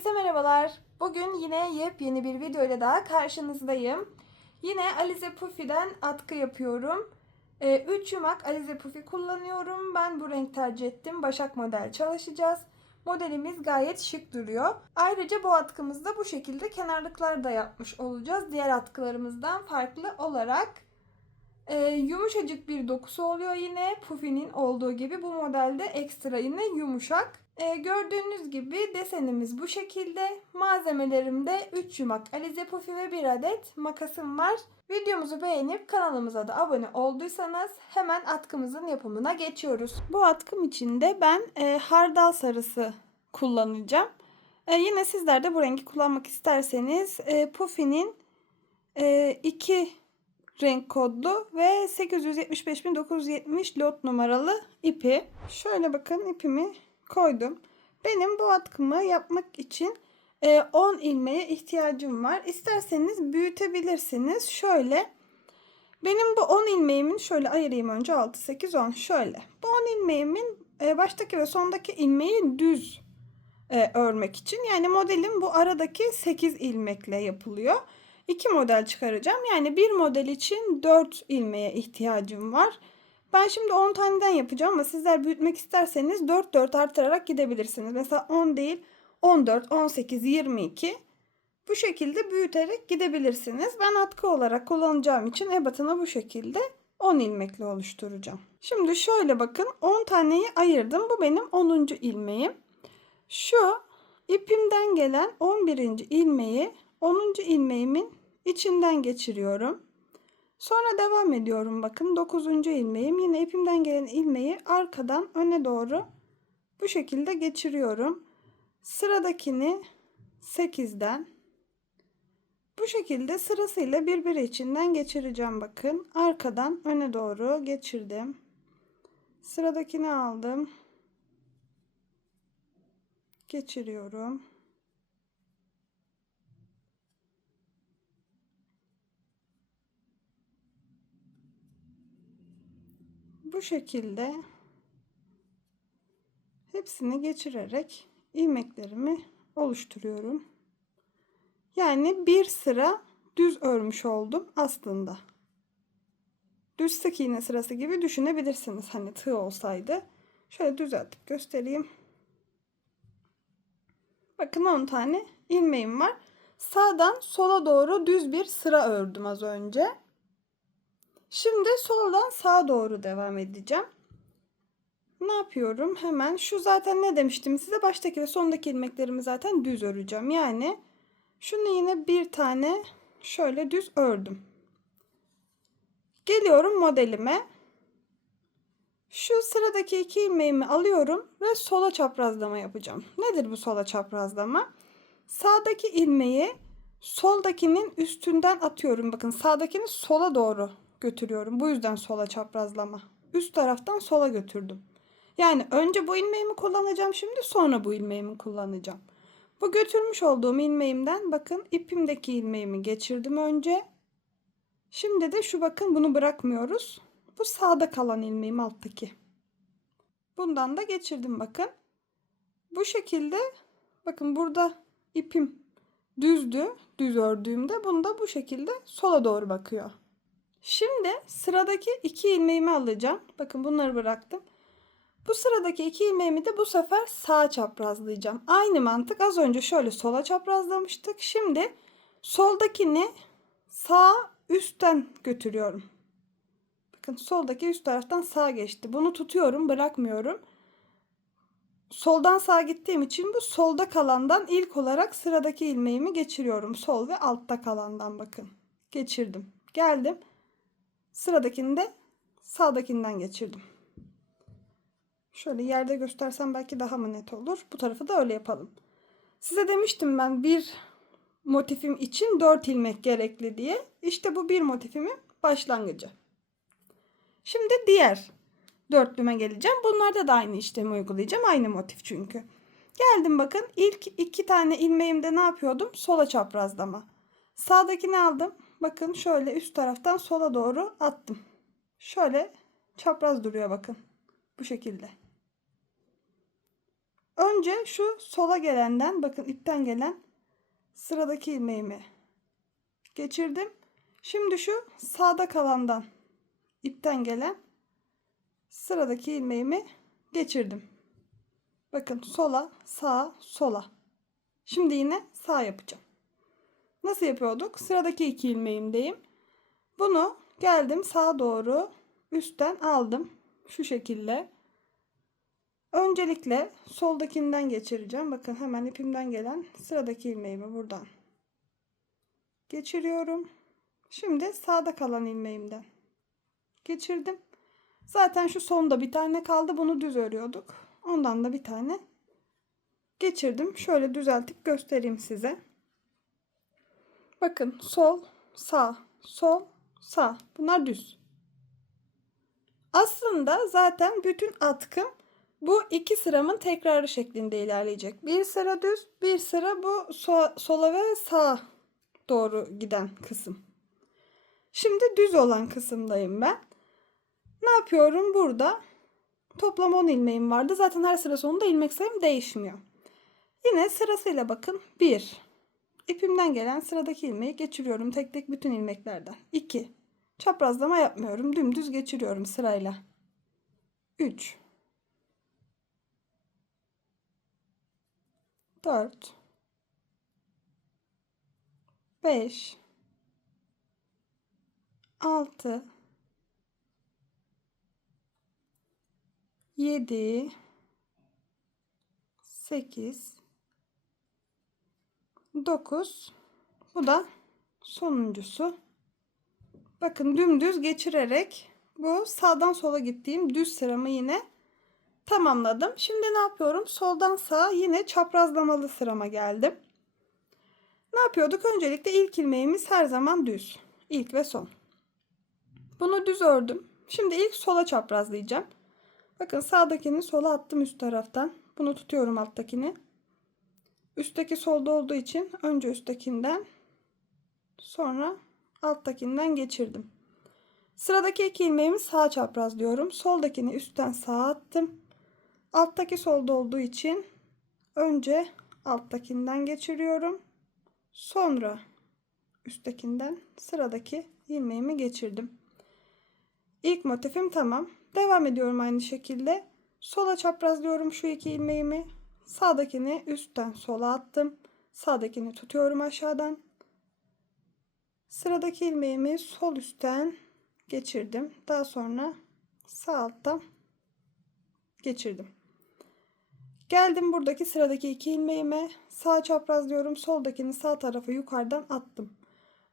Herkese merhabalar. Bugün yine yepyeni bir video ile daha karşınızdayım. Yine Alize Puffy'den atkı yapıyorum. 3 yumak Alize Puffy kullanıyorum. Ben bu renk tercih ettim. Başak model çalışacağız. Modelimiz gayet şık duruyor. Ayrıca bu atkımızda bu şekilde kenarlıklar da yapmış olacağız. Diğer atkılarımızdan farklı olarak. Ee, yumuşacık bir dokusu oluyor yine Puffy'nin olduğu gibi. Bu modelde ekstra yine yumuşak. Ee, gördüğünüz gibi desenimiz bu şekilde. Malzemelerimde 3 yumak Alize Puffy ve 1 adet makasım var. Videomuzu beğenip kanalımıza da abone olduysanız hemen atkımızın yapımına geçiyoruz. Bu atkım için de ben e, hardal sarısı kullanacağım. E, yine sizler de bu rengi kullanmak isterseniz e, Puffy'nin e, iki renk kodlu ve 875.970 lot numaralı ipi. Şöyle bakın ipimi koydum. Benim bu atkımı yapmak için e, 10 ilmeğe ihtiyacım var. İsterseniz büyütebilirsiniz. Şöyle benim bu 10 ilmeğimin şöyle ayırayım önce 6 8 10 şöyle. Bu 10 ilmeğimin e, baştaki ve sondaki ilmeği düz e, örmek için. Yani modelim bu aradaki 8 ilmekle yapılıyor. 2 model çıkaracağım. Yani bir model için 4 ilmeğe ihtiyacım var. Ben şimdi 10 taneden yapacağım ama sizler büyütmek isterseniz 4 4 artırarak gidebilirsiniz. Mesela 10 değil 14, 18, 22 bu şekilde büyüterek gidebilirsiniz. Ben atkı olarak kullanacağım için ebatını bu şekilde 10 ilmekle oluşturacağım. Şimdi şöyle bakın 10 taneyi ayırdım. Bu benim 10. ilmeğim. Şu ipimden gelen 11. ilmeği 10. ilmeğimin içinden geçiriyorum. Sonra devam ediyorum. Bakın 9. ilmeğim. Yine ipimden gelen ilmeği arkadan öne doğru bu şekilde geçiriyorum. Sıradakini 8'den bu şekilde sırasıyla birbiri içinden geçireceğim. Bakın arkadan öne doğru geçirdim. Sıradakini aldım. Geçiriyorum. Bu şekilde hepsini geçirerek ilmeklerimi oluşturuyorum. Yani bir sıra düz örmüş oldum aslında. Düz sık iğne sırası gibi düşünebilirsiniz. Hani tığ olsaydı. Şöyle düzeltip göstereyim. Bakın 10 tane ilmeğim var. Sağdan sola doğru düz bir sıra ördüm az önce. Şimdi soldan sağa doğru devam edeceğim. Ne yapıyorum? Hemen şu zaten ne demiştim size? Baştaki ve sondaki ilmeklerimi zaten düz öreceğim. Yani şunu yine bir tane şöyle düz ördüm. Geliyorum modelime. Şu sıradaki iki ilmeğimi alıyorum ve sola çaprazlama yapacağım. Nedir bu sola çaprazlama? Sağdaki ilmeği soldakinin üstünden atıyorum. Bakın sağdakini sola doğru götürüyorum. Bu yüzden sola çaprazlama. Üst taraftan sola götürdüm. Yani önce bu ilmeğimi kullanacağım şimdi sonra bu ilmeğimi kullanacağım. Bu götürmüş olduğum ilmeğimden bakın ipimdeki ilmeğimi geçirdim önce. Şimdi de şu bakın bunu bırakmıyoruz. Bu sağda kalan ilmeğim alttaki. Bundan da geçirdim bakın. Bu şekilde bakın burada ipim düzdü. Düz ördüğümde bunda bu şekilde sola doğru bakıyor. Şimdi sıradaki iki ilmeğimi alacağım. Bakın bunları bıraktım. Bu sıradaki iki ilmeğimi de bu sefer sağa çaprazlayacağım. Aynı mantık az önce şöyle sola çaprazlamıştık. Şimdi soldakini sağ üstten götürüyorum. Bakın soldaki üst taraftan sağa geçti. Bunu tutuyorum bırakmıyorum. Soldan sağa gittiğim için bu solda kalandan ilk olarak sıradaki ilmeğimi geçiriyorum. Sol ve altta kalandan bakın. Geçirdim. Geldim. Sıradakini de sağdakinden geçirdim. Şöyle yerde göstersem belki daha mı net olur. Bu tarafı da öyle yapalım. Size demiştim ben bir motifim için 4 ilmek gerekli diye. İşte bu bir motifimin başlangıcı. Şimdi diğer dörtlüme geleceğim. Bunlarda da aynı işlemi uygulayacağım. Aynı motif çünkü. Geldim bakın ilk iki tane ilmeğimde ne yapıyordum? Sola çaprazlama. Sağdakini aldım. Bakın şöyle üst taraftan sola doğru attım. Şöyle çapraz duruyor bakın. Bu şekilde. Önce şu sola gelenden bakın ipten gelen sıradaki ilmeğimi geçirdim. Şimdi şu sağda kalandan ipten gelen sıradaki ilmeğimi geçirdim. Bakın sola, sağa, sola. Şimdi yine sağ yapacağım. Nasıl yapıyorduk? Sıradaki iki ilmeğimdeyim. Bunu geldim sağa doğru üstten aldım. Şu şekilde. Öncelikle soldakinden geçireceğim. Bakın hemen ipimden gelen sıradaki ilmeğimi buradan geçiriyorum. Şimdi sağda kalan ilmeğimden geçirdim. Zaten şu sonda bir tane kaldı. Bunu düz örüyorduk. Ondan da bir tane geçirdim. Şöyle düzeltip göstereyim size. Bakın sol, sağ, sol, sağ. Bunlar düz. Aslında zaten bütün atkım bu iki sıramın tekrarı şeklinde ilerleyecek. Bir sıra düz, bir sıra bu sola ve sağa doğru giden kısım. Şimdi düz olan kısımdayım ben. Ne yapıyorum burada? Toplam 10 ilmeğim vardı. Zaten her sıra sonunda ilmek sayım değişmiyor. Yine sırasıyla bakın. 1. İpimden gelen sıradaki ilmeği geçiriyorum tek tek bütün ilmeklerden. 2. Çaprazlama yapmıyorum. Dümdüz geçiriyorum sırayla. 3. 4. 5. 6. 7 8 9 bu da sonuncusu. Bakın dümdüz geçirerek bu sağdan sola gittiğim düz sıramı yine tamamladım. Şimdi ne yapıyorum? Soldan sağa yine çaprazlamalı sırama geldim. Ne yapıyorduk? Öncelikle ilk ilmeğimiz her zaman düz. İlk ve son. Bunu düz ördüm. Şimdi ilk sola çaprazlayacağım. Bakın sağdakini sola attım üst taraftan. Bunu tutuyorum alttakini. Üstteki solda olduğu için önce üsttekinden sonra alttakinden geçirdim. Sıradaki iki ilmeğimi sağa çaprazlıyorum. Soldakini üstten sağa attım. Alttaki solda olduğu için önce alttakinden geçiriyorum. Sonra üsttekinden sıradaki ilmeğimi geçirdim. İlk motifim tamam. Devam ediyorum aynı şekilde. Sola çaprazlıyorum şu iki ilmeğimi. Sağdakini üstten sola attım. Sağdakini tutuyorum aşağıdan. Sıradaki ilmeğimi sol üstten geçirdim. Daha sonra sağ alttan geçirdim. Geldim buradaki sıradaki iki ilmeğime sağ çaprazlıyorum. Soldakini sağ tarafa yukarıdan attım.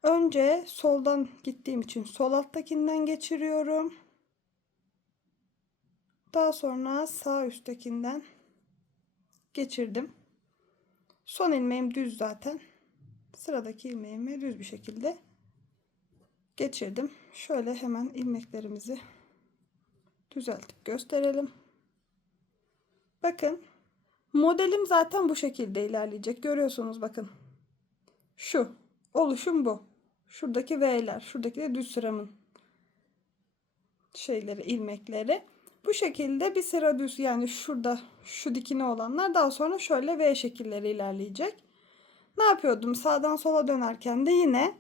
Önce soldan gittiğim için sol alttakinden geçiriyorum. Daha sonra sağ üsttekinden geçirdim. Son ilmeğim düz zaten. Sıradaki ilmeğimi düz bir şekilde geçirdim. Şöyle hemen ilmeklerimizi düzeltip gösterelim. Bakın modelim zaten bu şekilde ilerleyecek. Görüyorsunuz bakın. Şu oluşum bu. Şuradaki V'ler, şuradaki de düz sıramın şeyleri, ilmekleri. Bu şekilde bir sıra düz yani şurada şu dikine olanlar daha sonra şöyle V şekilleri ilerleyecek. Ne yapıyordum? Sağdan sola dönerken de yine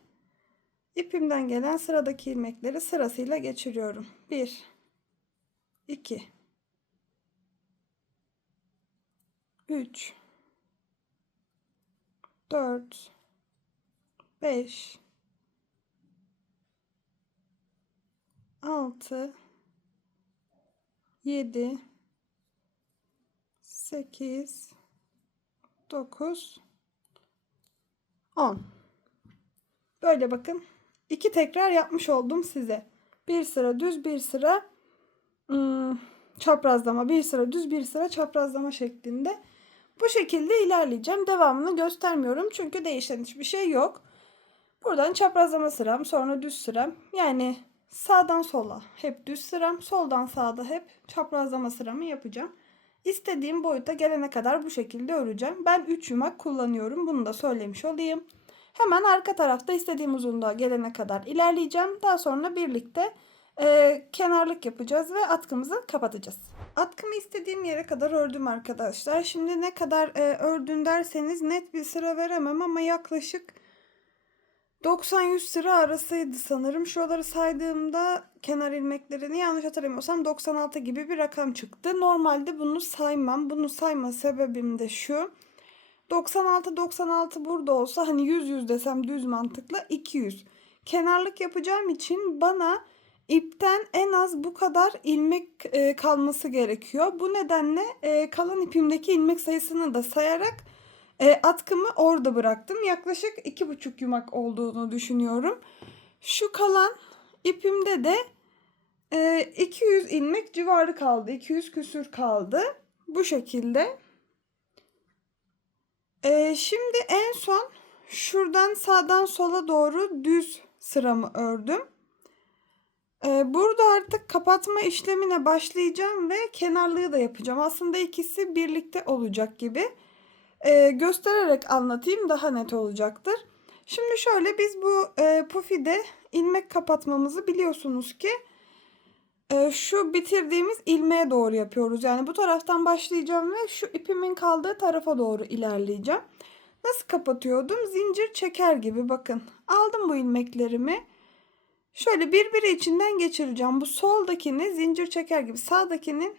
ipimden gelen sıradaki ilmekleri sırasıyla geçiriyorum. 1 2 3 4 5 6 7 8 9 10 Böyle bakın. iki tekrar yapmış oldum size. Bir sıra düz, bir sıra ım, çaprazlama, bir sıra düz, bir sıra çaprazlama şeklinde. Bu şekilde ilerleyeceğim. Devamını göstermiyorum çünkü değişen hiçbir şey yok. Buradan çaprazlama sıram, sonra düz sıram. Yani Sağdan sola hep düz sıram, soldan sağda hep çaprazlama sıramı yapacağım. İstediğim boyuta gelene kadar bu şekilde öreceğim. Ben 3 yumak kullanıyorum. Bunu da söylemiş olayım. Hemen arka tarafta istediğim uzunluğa gelene kadar ilerleyeceğim. Daha sonra birlikte e, kenarlık yapacağız ve atkımızı kapatacağız. Atkımı istediğim yere kadar ördüm arkadaşlar. Şimdi ne kadar e, ördün derseniz net bir sıra veremem ama yaklaşık 90-100 sıra arasıydı sanırım. Şuraları saydığımda kenar ilmeklerini yanlış hatırlamıyorsam 96 gibi bir rakam çıktı. Normalde bunu saymam. Bunu sayma sebebim de şu. 96 96 burada olsa hani 100 100 desem düz mantıkla 200. Kenarlık yapacağım için bana ipten en az bu kadar ilmek e, kalması gerekiyor. Bu nedenle e, kalan ipimdeki ilmek sayısını da sayarak e, atkımı orada bıraktım. Yaklaşık iki buçuk yumak olduğunu düşünüyorum. Şu kalan ipimde de e, 200 ilmek civarı kaldı. 200 küsür kaldı. Bu şekilde. E, şimdi en son şuradan sağdan sola doğru düz sıramı ördüm. E, burada artık kapatma işlemine başlayacağım ve kenarlığı da yapacağım. Aslında ikisi birlikte olacak gibi e, göstererek anlatayım daha net olacaktır. Şimdi şöyle biz bu e, pufide ilmek kapatmamızı biliyorsunuz ki e, şu bitirdiğimiz ilmeğe doğru yapıyoruz. Yani bu taraftan başlayacağım ve şu ipimin kaldığı tarafa doğru ilerleyeceğim. Nasıl kapatıyordum? Zincir çeker gibi bakın. Aldım bu ilmeklerimi. Şöyle birbiri içinden geçireceğim. Bu soldakini zincir çeker gibi sağdakinin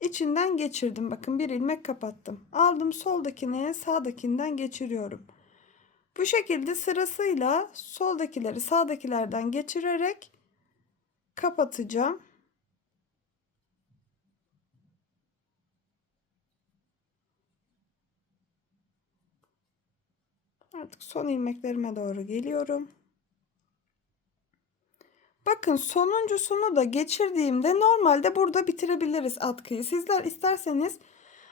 içinden geçirdim. Bakın bir ilmek kapattım. Aldım soldakini sağdakinden geçiriyorum. Bu şekilde sırasıyla soldakileri sağdakilerden geçirerek kapatacağım. Artık son ilmeklerime doğru geliyorum. Bakın sonuncusunu da geçirdiğimde normalde burada bitirebiliriz atkıyı. Sizler isterseniz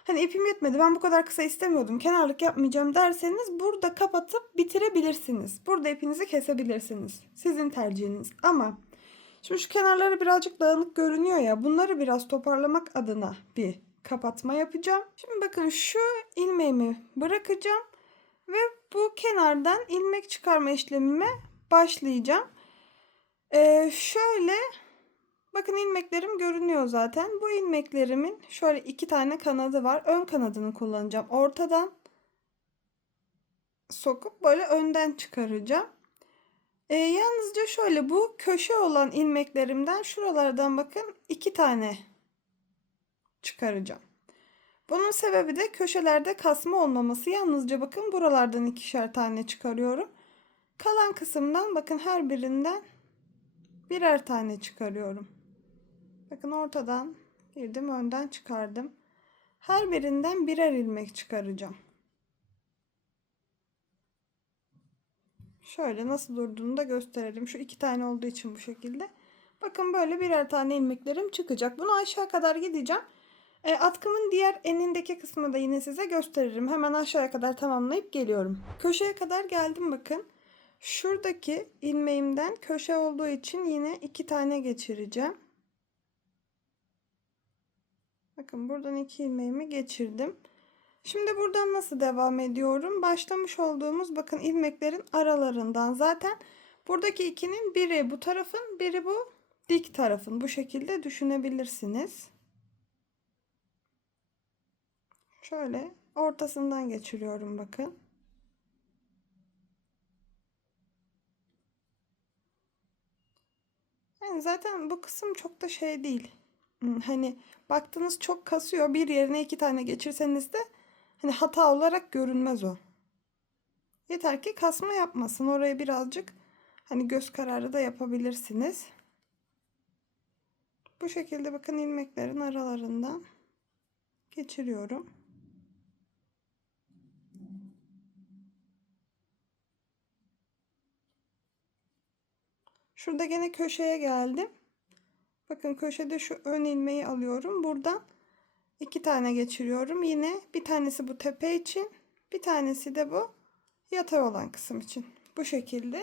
hani ipim yetmedi ben bu kadar kısa istemiyordum kenarlık yapmayacağım derseniz burada kapatıp bitirebilirsiniz. Burada ipinizi kesebilirsiniz. Sizin tercihiniz ama şimdi şu kenarları birazcık dağınık görünüyor ya bunları biraz toparlamak adına bir kapatma yapacağım. Şimdi bakın şu ilmeğimi bırakacağım ve bu kenardan ilmek çıkarma işlemime başlayacağım. Ee, şöyle bakın ilmeklerim görünüyor zaten. Bu ilmeklerimin şöyle iki tane kanadı var. Ön kanadını kullanacağım. Ortadan sokup böyle önden çıkaracağım. Ee, yalnızca şöyle bu köşe olan ilmeklerimden şuralardan bakın iki tane çıkaracağım. Bunun sebebi de köşelerde kasma olmaması. Yalnızca bakın buralardan ikişer tane çıkarıyorum. Kalan kısımdan bakın her birinden birer tane çıkarıyorum. Bakın ortadan girdim önden çıkardım. Her birinden birer ilmek çıkaracağım. Şöyle nasıl durduğunu da gösterelim. Şu iki tane olduğu için bu şekilde. Bakın böyle birer tane ilmeklerim çıkacak. Bunu aşağı kadar gideceğim. E, atkımın diğer enindeki kısmı da yine size gösteririm. Hemen aşağıya kadar tamamlayıp geliyorum. Köşeye kadar geldim bakın. Şuradaki ilmeğimden köşe olduğu için yine iki tane geçireceğim. Bakın buradan iki ilmeğimi geçirdim. Şimdi buradan nasıl devam ediyorum? Başlamış olduğumuz bakın ilmeklerin aralarından zaten buradaki ikinin biri bu tarafın biri bu dik tarafın bu şekilde düşünebilirsiniz. Şöyle ortasından geçiriyorum bakın. Yani zaten bu kısım çok da şey değil. Hani baktınız çok kasıyor. Bir yerine iki tane geçirseniz de hani hata olarak görünmez o. Yeter ki kasma yapmasın. Orayı birazcık hani göz kararı da yapabilirsiniz. Bu şekilde bakın ilmeklerin aralarından geçiriyorum. Şurada gene köşeye geldim. Bakın köşede şu ön ilmeği alıyorum. Buradan iki tane geçiriyorum. Yine bir tanesi bu tepe için. Bir tanesi de bu yatay olan kısım için. Bu şekilde.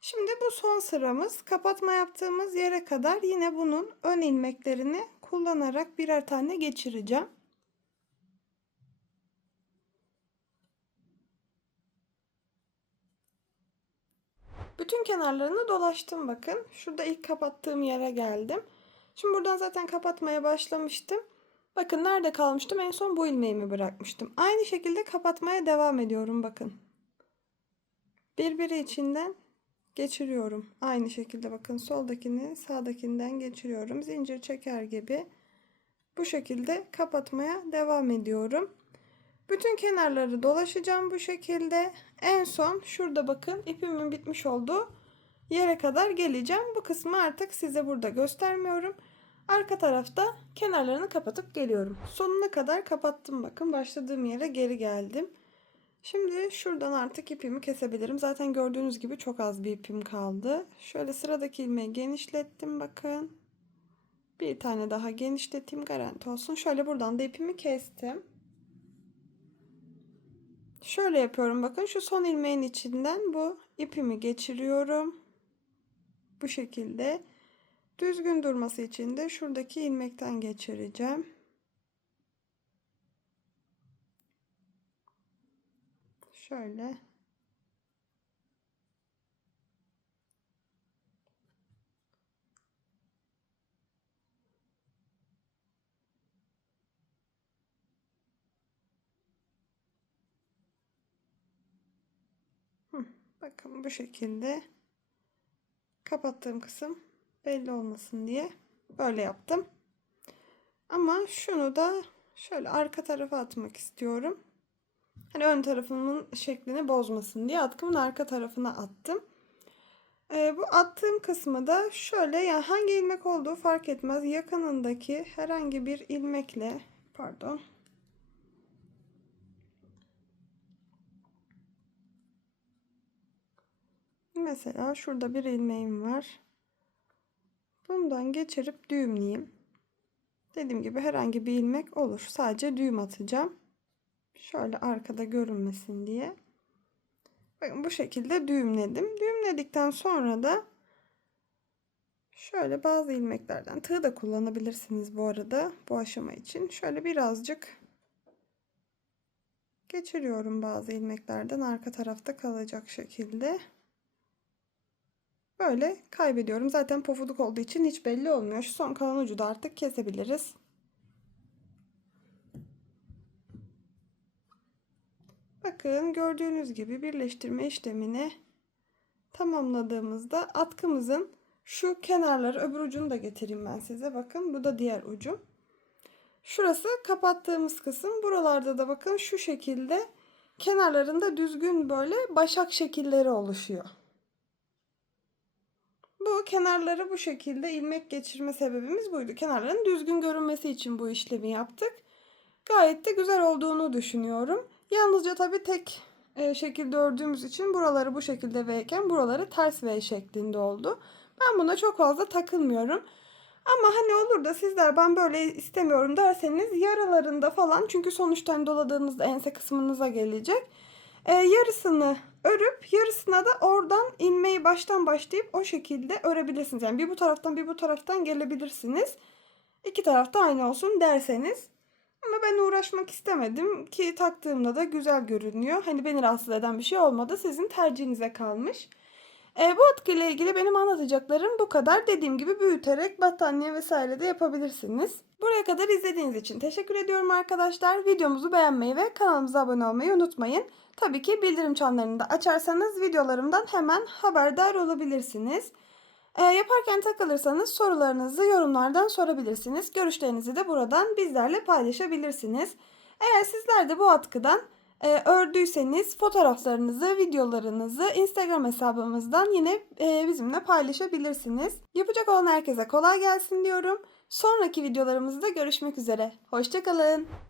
Şimdi bu son sıramız. Kapatma yaptığımız yere kadar yine bunun ön ilmeklerini kullanarak birer tane geçireceğim. Bütün kenarlarını dolaştım bakın. Şurada ilk kapattığım yere geldim. Şimdi buradan zaten kapatmaya başlamıştım. Bakın nerede kalmıştım? En son bu ilmeğimi bırakmıştım. Aynı şekilde kapatmaya devam ediyorum bakın. Birbiri içinden geçiriyorum. Aynı şekilde bakın soldakini sağdakinden geçiriyorum. Zincir çeker gibi bu şekilde kapatmaya devam ediyorum. Bütün kenarları dolaşacağım bu şekilde. En son şurada bakın ipimin bitmiş olduğu yere kadar geleceğim. Bu kısmı artık size burada göstermiyorum. Arka tarafta kenarlarını kapatıp geliyorum. Sonuna kadar kapattım bakın. Başladığım yere geri geldim. Şimdi şuradan artık ipimi kesebilirim. Zaten gördüğünüz gibi çok az bir ipim kaldı. Şöyle sıradaki ilmeği genişlettim bakın. Bir tane daha genişleteyim garanti olsun. Şöyle buradan da ipimi kestim. Şöyle yapıyorum bakın şu son ilmeğin içinden bu ipimi geçiriyorum. Bu şekilde düzgün durması için de şuradaki ilmekten geçireceğim. Şöyle Bakın bu şekilde kapattığım kısım belli olmasın diye böyle yaptım. Ama şunu da şöyle arka tarafa atmak istiyorum. Hani ön tarafımın şeklini bozmasın diye atkımın arka tarafına attım. Ee, bu attığım kısmı da şöyle yani hangi ilmek olduğu fark etmez. Yakınındaki herhangi bir ilmekle pardon Mesela şurada bir ilmeğim var. Bundan geçirip düğümleyeyim. Dediğim gibi herhangi bir ilmek olur. Sadece düğüm atacağım. Şöyle arkada görünmesin diye. Bakın bu şekilde düğümledim. Düğümledikten sonra da şöyle bazı ilmeklerden tığ da kullanabilirsiniz bu arada bu aşama için. Şöyle birazcık geçiriyorum bazı ilmeklerden arka tarafta kalacak şekilde. Böyle kaybediyorum. Zaten pofuduk olduğu için hiç belli olmuyor. Şu son kalan ucu da artık kesebiliriz. Bakın gördüğünüz gibi birleştirme işlemini tamamladığımızda atkımızın şu kenarları öbür ucunu da getireyim ben size. Bakın bu da diğer ucu. Şurası kapattığımız kısım. Buralarda da bakın şu şekilde kenarlarında düzgün böyle başak şekilleri oluşuyor. Bu kenarları bu şekilde ilmek geçirme sebebimiz buydu. Kenarların düzgün görünmesi için bu işlemi yaptık. Gayet de güzel olduğunu düşünüyorum. Yalnızca tabii tek e, şekilde ördüğümüz için buraları bu şekilde V iken buraları ters V şeklinde oldu. Ben buna çok fazla takılmıyorum. Ama hani olur da sizler ben böyle istemiyorum derseniz yaralarında falan çünkü sonuçta hani doladığınızda ense kısmınıza gelecek. E, yarısını örüp yarısına da oradan inmeyi baştan başlayıp o şekilde örebilirsiniz. Yani bir bu taraftan bir bu taraftan gelebilirsiniz. İki tarafta aynı olsun derseniz. Ama ben uğraşmak istemedim ki taktığımda da güzel görünüyor. Hani beni rahatsız eden bir şey olmadı. Sizin tercihinize kalmış. E, bu ile ilgili benim anlatacaklarım bu kadar. Dediğim gibi büyüterek battaniye vesaire de yapabilirsiniz. Buraya kadar izlediğiniz için teşekkür ediyorum arkadaşlar. Videomuzu beğenmeyi ve kanalımıza abone olmayı unutmayın. Tabii ki bildirim çanlarını da açarsanız videolarımdan hemen haberdar olabilirsiniz. E, yaparken takılırsanız sorularınızı yorumlardan sorabilirsiniz. Görüşlerinizi de buradan bizlerle paylaşabilirsiniz. Eğer sizler de bu atkıdan e, ördüyseniz fotoğraflarınızı, videolarınızı Instagram hesabımızdan yine e, bizimle paylaşabilirsiniz. Yapacak olan herkese kolay gelsin diyorum. Sonraki videolarımızda görüşmek üzere. Hoşçakalın.